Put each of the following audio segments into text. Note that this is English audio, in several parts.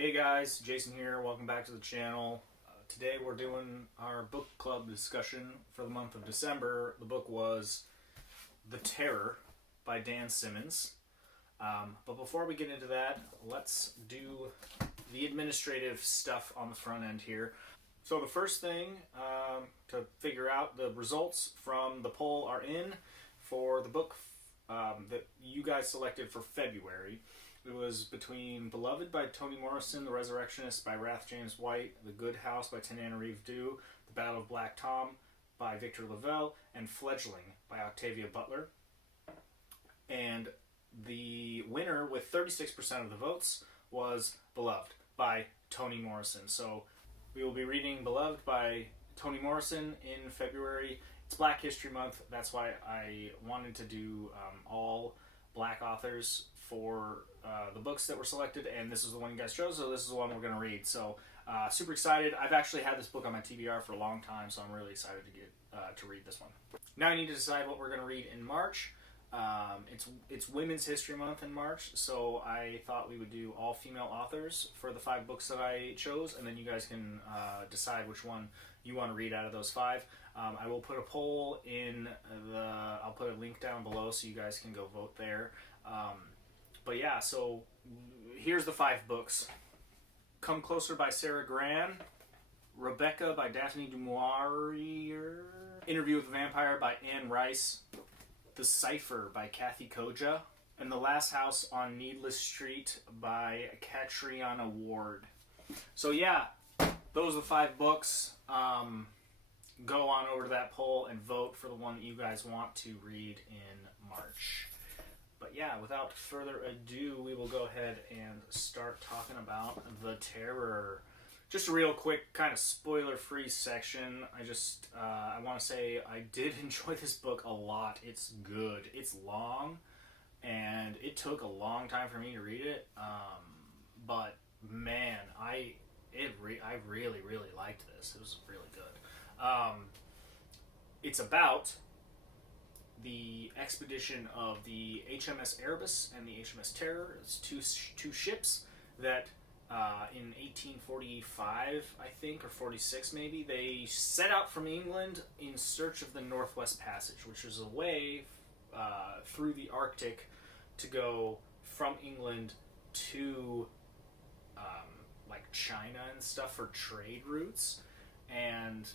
Hey guys, Jason here. Welcome back to the channel. Today we're doing our book club discussion for the month of December. The book was The Terror by Dan Simmons. But before we get into that, let's do the administrative stuff on the front end here. So the first thing to figure out, the results from the poll are in for the book that you guys selected for February. It was between Beloved by Toni Morrison, The Resurrectionist by Rath James White, The Good House by Tanana Reeve Dew, The Battle of Black Tom by Victor Lavelle, and Fledgling by Octavia Butler. And the winner with 36% of the votes was Beloved by Toni Morrison. So we will be reading Beloved by Toni Morrison in February. It's Black History Month. That's why I wanted to do all Black authors for the books that were selected, and this is the one you guys chose, so this is the one we're going to read. So super excited. I've actually had this book on my TBR for a long time, so I'm really excited to get to read this one. Now I need to decide what we're going to read in March. It's Women's History Month in March, so I thought we would do all female authors for the 5 books that I chose, and then you guys can decide which one you want to read out of those 5. I will put a poll in I'll put a link down below so you guys can go vote there. But yeah, so here's the 5 books. Come Closer by Sarah Gran, Rebecca by Daphne du Maurier, Interview with the Vampire by Anne Rice, The Cipher by Kathy Koja, and The Last House on Needless Street by Catriona Ward. So yeah, those are the 5 books. Go on over to that poll and vote for the one that you guys want to read in March. But yeah, without further ado, we will go ahead and start talking about The Terror. Just a real quick kind of spoiler-free section. I want to say I did enjoy this book a lot. It's good. It's long, and it took a long time for me to read it. But man, I really, really liked this. It was really good. It's about the expedition of the HMS Erebus and the HMS Terror. It's two ships that in 1845, I think, or 46 maybe, they set out from England in search of the Northwest Passage, which was a way through the Arctic to go from England to like China and stuff for trade routes. And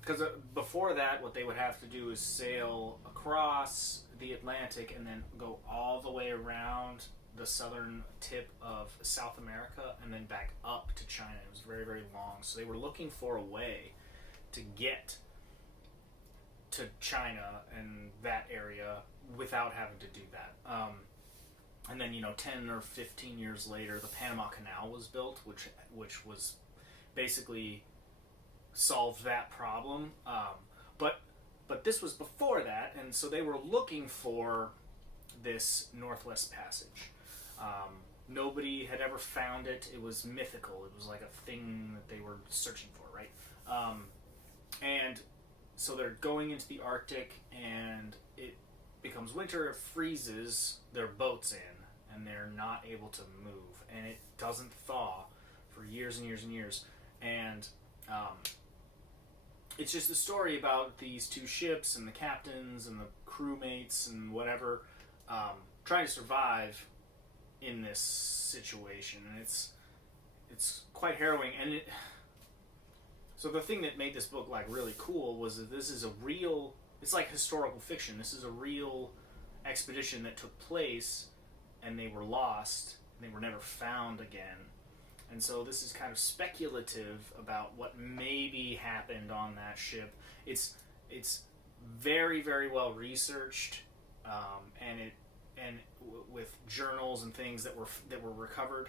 because before that, what they would have to do is sail across the Atlantic and then go all the way around the southern tip of South America and then back up to China. It was very, very long. So they were looking for a way to get to China and that area without having to do that. And then, 10 or 15 years later, the Panama Canal was built, which was basically solved that problem. But this was before that, and so they were looking for this Northwest Passage. Nobody had ever found it. It was mythical. It was like a thing that they were searching for, right? And so they're going into the Arctic, and it becomes winter, it freezes their boats in, and they're not able to move, and it doesn't thaw for years and years and years. And it's just a story about these 2 ships and the captains and the crewmates and whatever trying to survive in this situation, and it's quite harrowing. And so the thing that made this book like really cool was that this is a real, it's like historical fiction. This is a real expedition that took place, and they were lost and they were never found again. And so this is kind of speculative about what maybe happened on that ship. It's very, very well researched, and with journals and things that were recovered.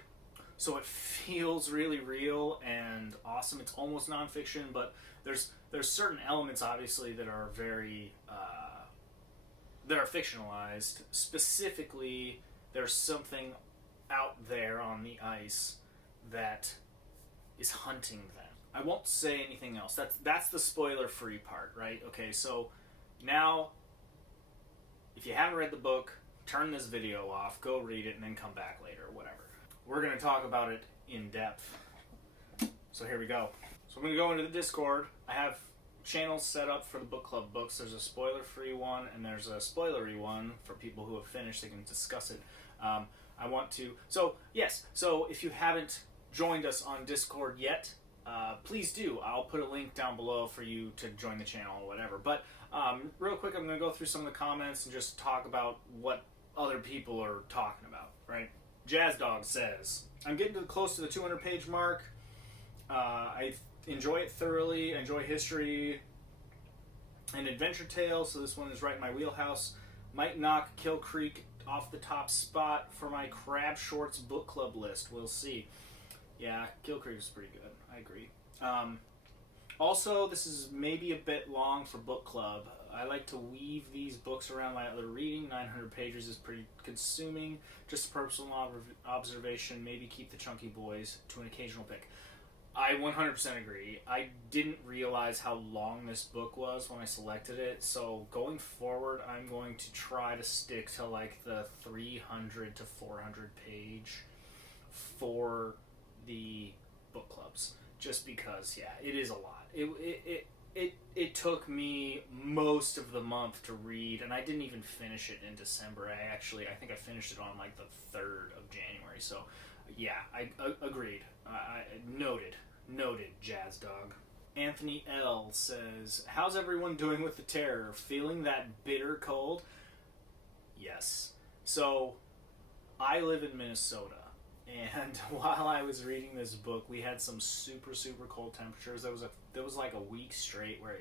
So it feels really real and awesome. It's almost nonfiction, but there's certain elements obviously that are very that are fictionalized. Specifically, there's something out there on the ice that is hunting them. I won't say anything else. That's the spoiler-free part, right? Okay, so now, if you haven't read the book, turn this video off, go read it, and then come back later, or whatever. we're going to talk about it in depth. So here we go. So I'm going to go into the Discord. I have channels set up for the book club books. There's a spoiler-free one, and there's a spoilery one for people who have finished. They can discuss it. I want to... So, yes. So if you haven't joined us on Discord yet, please do. I'll put a link down below for you to join the channel or whatever. But real quick, I'm going to go through some of the comments and just talk about what other people are talking about, right? Jazz Dog says, I'm getting close to the 200-page mark. I enjoy it thoroughly. I enjoy history and adventure tales, so this one is right in my wheelhouse. Might knock Kill Creek off the top spot for my Crab Shorts book club list. We'll see. Yeah, Kill Creek is pretty good. I agree. Also, this is maybe a bit long for book club. I like to weave these books around my other reading. 900 pages is pretty consuming. Just a personal observation. Maybe keep the chunky boys to an occasional pick. I 100% agree. I didn't realize how long this book was when I selected it, so going forward, I'm going to try to stick to like the 300 to 400 page for the book clubs, just because, yeah, it is a lot. It took me most of the month to read, and I didn't even finish it in December. I think I finished it on like the 3rd of January, so yeah, I agreed. Noted, Jazz Dog. Anthony L. says, how's everyone doing with the terror? Feeling that bitter cold? Yes. So, I live in Minnesota, and while I was reading this book, we had some super, super cold temperatures. There was like a week straight where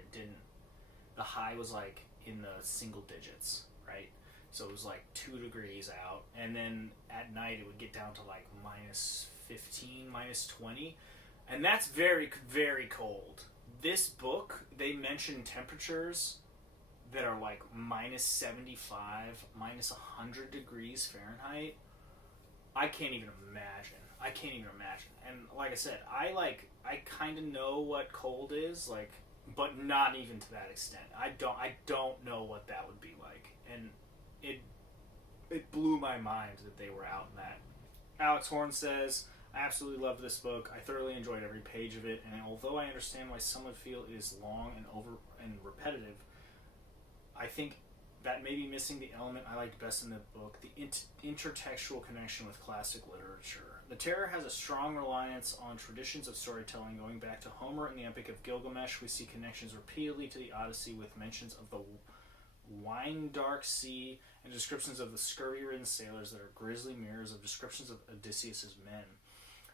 the high was like in the single digits, right? So it was like 2 degrees out, and then at night it would get down to like minus 15, minus 20, and that's very, very cold. This book, they mention temperatures that are like minus 75, minus 100 degrees Fahrenheit. I can't even imagine. And like I said, I kind of know what cold is, like, but not even to that extent. I don't know what that would be like, and it blew my mind that they were out in that. Alex Horn says, I absolutely loved this book. I thoroughly enjoyed every page of it, and although I understand why some would feel it is long and repetitive, I think that may be missing the element I liked best in the book, the intertextual connection with classic literature. The Terror has a strong reliance on traditions of storytelling going back to Homer and the Epic of Gilgamesh. We see connections repeatedly to the Odyssey with mentions of the wine-dark sea and descriptions of the scurvy-ridden sailors that are grisly mirrors of descriptions of Odysseus's men.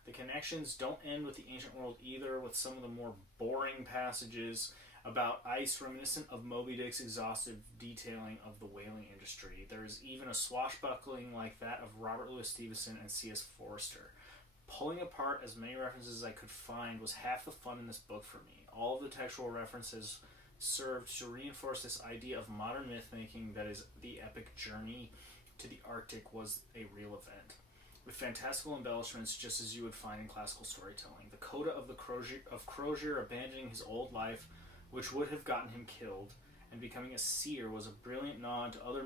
The connections don't end with the ancient world either, with some of the more boring passages about ice reminiscent of Moby Dick's exhaustive detailing of the whaling industry. There is even a swashbuckling like that of Robert Louis Stevenson and C.S. Forster. Pulling apart as many references as I could find was half the fun in this book for me. All of the textual references served to reinforce this idea of modern myth-making that is the epic journey to the Arctic was a real event, with fantastical embellishments just as you would find in classical storytelling. The coda of Crozier abandoning his old life, which would have gotten him killed, and becoming a seer was a brilliant nod to other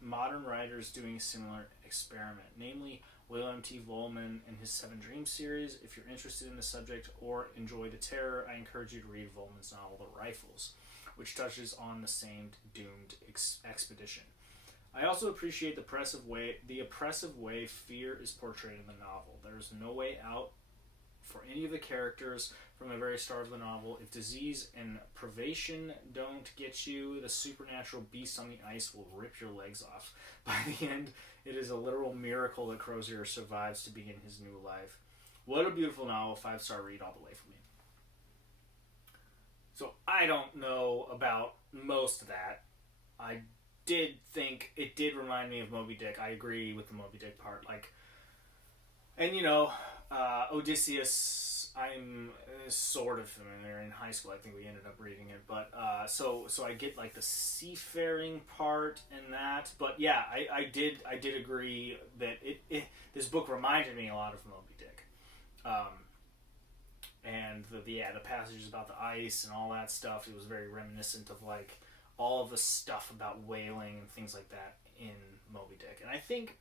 modern writers doing a similar experiment, namely William T. Vollmann and his Seven Dreams series. If you're interested in the subject or enjoy the terror, I encourage you to read Vollmann's novel The Rifles, which touches on the same doomed expedition. I also appreciate the oppressive way fear is portrayed in the novel. There is no way out for any of the characters from the very start of the novel. If disease and privation don't get you, the supernatural beast on the ice will rip your legs off. By the end, it is a literal miracle that Crozier survives to begin his new life. What a beautiful novel, 5-star read all the way for me. So I don't know about most of that. I did think it did remind me of Moby Dick. I agree with the Moby Dick part. And Odysseus, I'm sort of familiar. In high school, I think we ended up reading it. But so I get like the seafaring part and that. But yeah, I did agree that this book reminded me a lot of Moby Dick. And the passages about the ice and all that stuff, it was very reminiscent of like all of the stuff about whaling and things like that in Moby Dick. And I think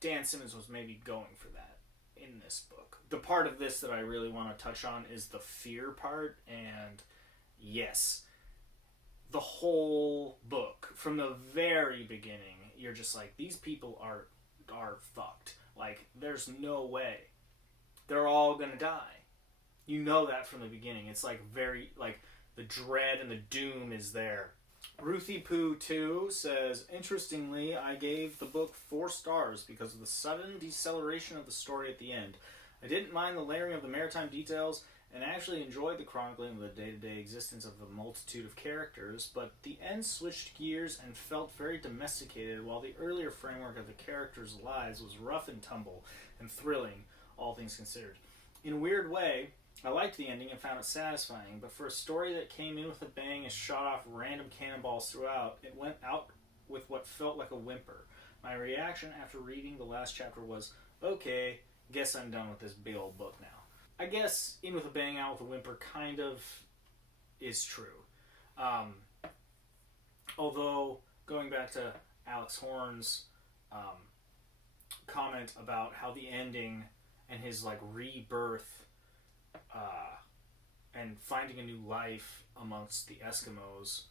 Dan Simmons was maybe going for that in this book. The part of this that I really want to touch on is the fear part, and yes, the whole book, from the very beginning, you're just like, these people are fucked. Like, there's no way. They're all gonna die. You know that from the beginning. It's like very, like, the dread and the doom is there. Ruthie Poo 2 says, interestingly, I gave the book 4 stars because of the sudden deceleration of the story at the end. I didn't mind the layering of the maritime details and actually enjoyed the chronicling of the day-to-day existence of the multitude of characters, but the end switched gears and felt very domesticated, while the earlier framework of the characters' lives was rough and tumble and thrilling, all things considered. In a weird way, I liked the ending and found it satisfying, but for a story that came in with a bang and shot off random cannonballs throughout, it went out with what felt like a whimper. My reaction after reading the last chapter was, okay, guess I'm done with this big old book now. I guess in with a bang, out with a whimper kind of is true. Although, going back to Alex Horn's comment about how the ending and his like rebirth and finding a new life amongst the Eskimos,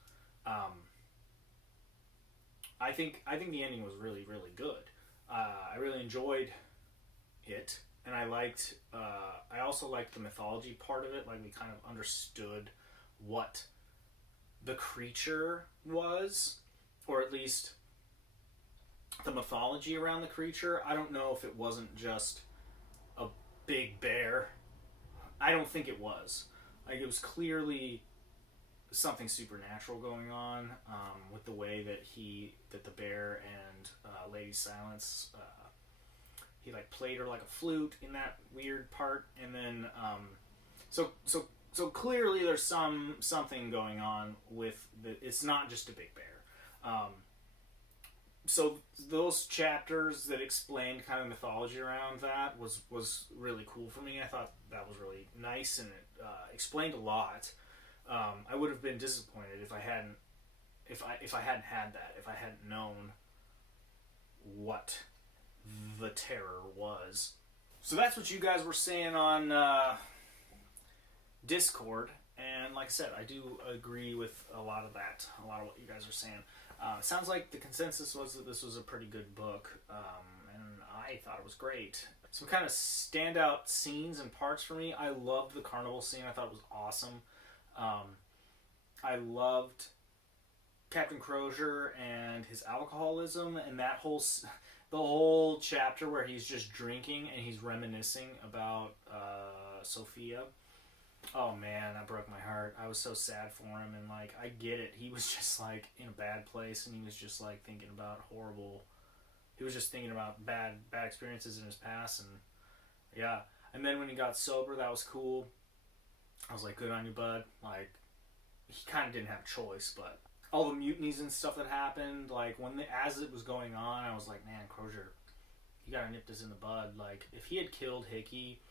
I think the ending was really, really good. I really enjoyed it, and I liked. I also liked the mythology part of it. Like, we kind of understood what the creature was, or at least the mythology around the creature. I don't know if it wasn't just a big bear. I don't think it was. Like, it was clearly something supernatural going on with the way that the bear and Lady Silence, he like played her like a flute in that weird part, and then so clearly there's something going on with it's not just a big bear. So those chapters that explained kind of mythology around that was really cool for me. I thought that was really nice, and it explained a lot. I would have been disappointed if I hadn't had that, if I hadn't known what the terror was. So that's what you guys were saying on Discord, and like I said, I do agree with a lot of what you guys are saying. It sounds like the consensus was that this was a pretty good book, and I thought it was great. Some kind of standout scenes and parts for me. I loved the carnival scene. I thought it was awesome. I loved Captain Crozier and his alcoholism, and that the whole chapter where he's just drinking and he's reminiscing about Sophia. Oh man, that broke my heart. I was so sad for him, and like, I get it. He was just like in a bad place, and he was just like thinking about bad experiences in his past, and yeah. And then when he got sober, that was cool. I was like, good on you, bud. Like, he kind of didn't have a choice, but all the mutinies and stuff that happened, like as it was going on, I was like, man, Crozier, you gotta nip this in the bud. Like, if he had killed Hickey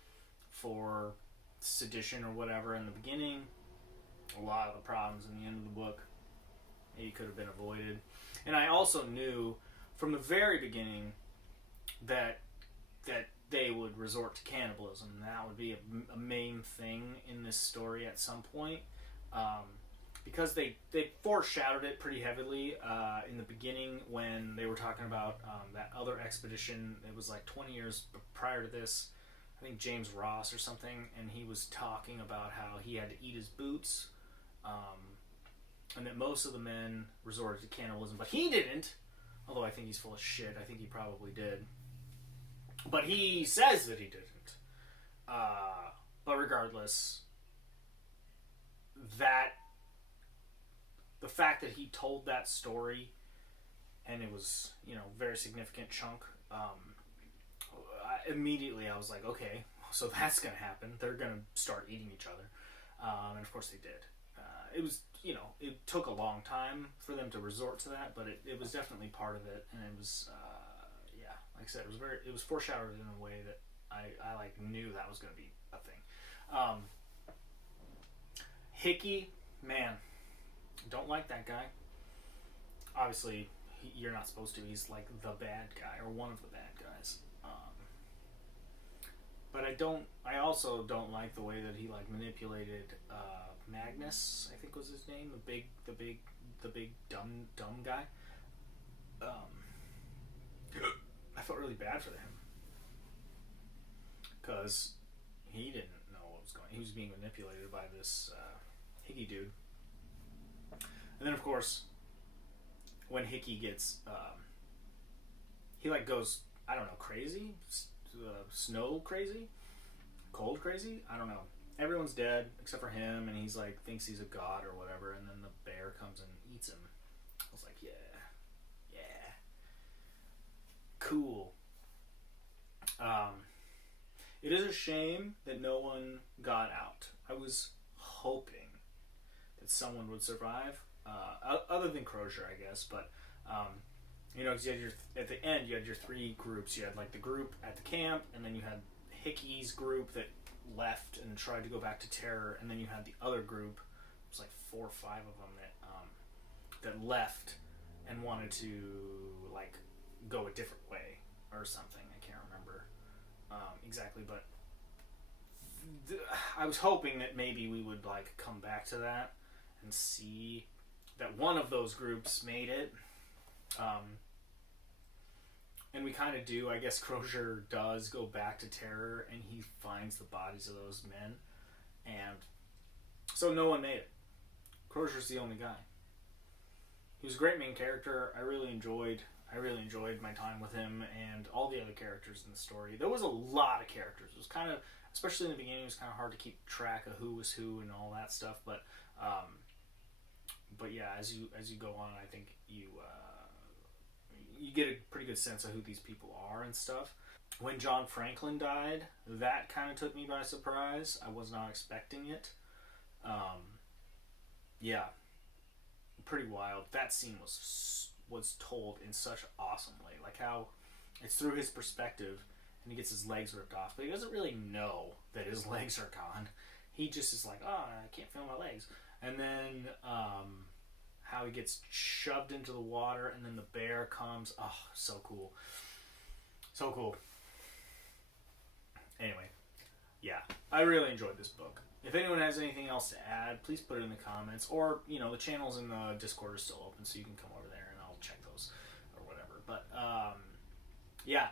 for sedition or whatever in the beginning, a lot of the problems in the end of the book maybe could have been avoided. And I also knew from the very beginning that they would resort to cannibalism. That would be a main thing in this story at some point, because they foreshadowed it pretty heavily in the beginning when they were talking about that other expedition. It was like 20 years prior to this. I think James Ross or something, and he was talking about how he had to eat his boots, and that most of the men resorted to cannibalism, but he didn't. Although I think he's full of shit. I think he probably did. But he says that he didn't. But regardless, the fact that he told that story, and it was, very significant chunk, immediately I was like, okay, so that's going to happen. They're going to start eating each other. And of course they did. It was, it took a long time for them to resort to that, but it was definitely part of it. And it was, like I said, it was foreshadowed in a way that I like knew that was going to be a thing. Hickey, man, don't like that guy. Obviously, you're not supposed to. He's like the bad guy or one of the bad guys. But I also don't like the way that he like manipulated Magnus. I think was his name. The big dumb guy. I felt really bad for him because he didn't know what was going. He was being manipulated by this Hickey dude. And then of course, when Hickey gets, he like goes, I don't know, crazy, snow crazy, cold crazy. I don't know. Everyone's dead except for him, and he's like thinks he's a god or whatever. And then the bear comes and eats him. I was like, yeah, cool. It is a shame that no one got out. I was hoping that someone would survive, other than Crozier, I guess. But you know, 'cause you had at the end, you had your three groups. You had like the group at the camp, and then you had Hickey's group that left and tried to go back to Terror, and then you had the other group. It was like 4 or 5 of them that left and wanted to like go a different way or something. I can't remember exactly, but I was hoping that maybe we would like come back to that and see that one of those groups made it. And we kind of do. I guess Crozier does go back to Terror, and he finds the bodies of those men, and so no one made it. Crozier's the only guy. He was a great main character. I really enjoyed my time with him and all the other characters in the story. There was a lot of characters. It was kind of, especially in the beginning, it was kind of hard to keep track of who was who and all that stuff. But yeah, as you go on, I think you get a pretty good sense of who these people are and stuff. When John Franklin died, that kind of took me by surprise. I was not expecting it. Yeah, pretty wild. That scene was told in such an awesome way, like how it's through his perspective, and he gets his legs ripped off, but he doesn't really know that his legs are gone. He just is like, oh, I can't feel my legs. And then how he gets shoved into the water, and then the bear comes. Oh, so cool. So cool. Anyway, yeah, I really enjoyed this book. If anyone has anything else to add, please put it in the comments. Or, you know, the channels in the Discord are still open, so you can come over there and I'll check those or whatever. But, yeah,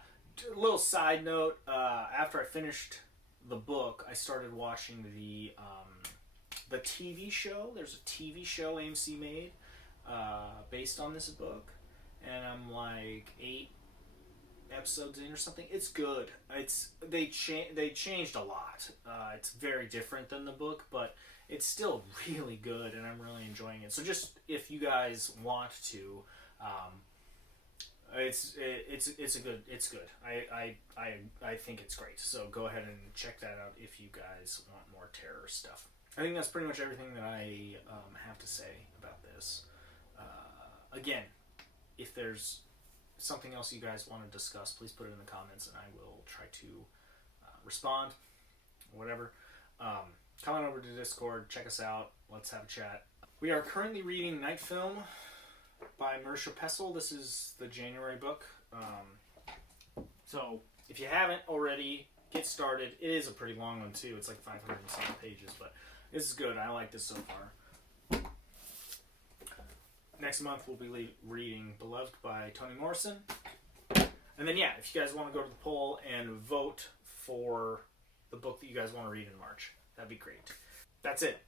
a little side note. After I finished the book, I started watching the TV show. There's a TV show AMC made based on this book. And I'm like 8 episodes in or something. It's good. They changed a lot. It's very different than the book, but it's still really good, and I'm really enjoying it. So just if you guys want to, it's good. I think it's great. So go ahead and check that out if you guys want more terror stuff. I think that's pretty much everything that I have to say about this. Again, if there's something else you guys want to discuss, please put it in the comments, and I will try to respond, or whatever. Come on over to Discord, check us out, let's have a chat. We are currently reading Night Film by Marisha Pessel. This is the January book. So, if you haven't already, get started. It is a pretty long one, too. It's like 500 and some pages, but this is good. I like this so far. Next month, we'll be reading Beloved by Toni Morrison. And then, yeah, if you guys want to go to the poll and vote for the book that you guys want to read in March, that'd be great. That's it.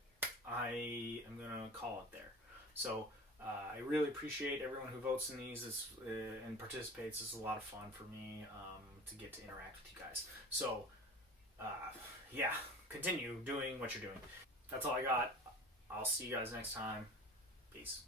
I am going to call it there. So, I really appreciate everyone who votes in these and participates. It's a lot of fun for me to get to interact with you guys. So, yeah, continue doing what you're doing. That's all I got. I'll see you guys next time. Peace.